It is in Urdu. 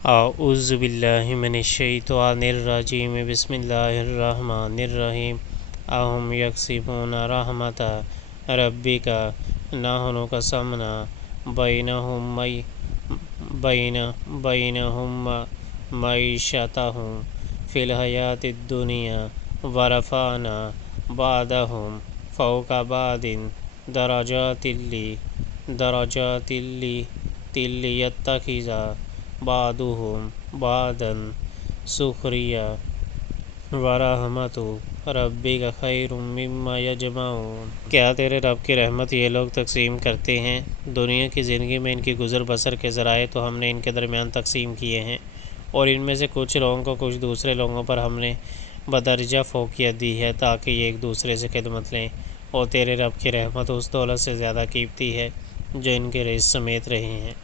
اعوذ باللہ من الشیطان الرجیم بسم اللہ الرحمن الرحیم اہم یقسمون رحمت ربک نحن قسمنا بینہم معیشتہم فی الحیاۃ الدنیا ورفعنا بعضہم فوق بعض درجات لیتخذ بعضهم بعضا سخریا ورحمت ربک خیر مما یجمعون۔ کیا تیرے رب کی رحمت یہ لوگ تقسیم کرتے ہیں؟ دنیا کی زندگی میں ان کی گزر بسر کے ذرائع تو ہم نے ان کے درمیان تقسیم کیے ہیں، اور ان میں سے کچھ لوگوں کو کچھ دوسرے لوگوں پر ہم نے بدرجہ فوقیت دی ہے تاکہ یہ ایک دوسرے سے خدمت لیں، اور تیرے رب کی رحمت اس دولت سے زیادہ قیمتی ہے جو ان کے رزق سمیت رہے ہیں۔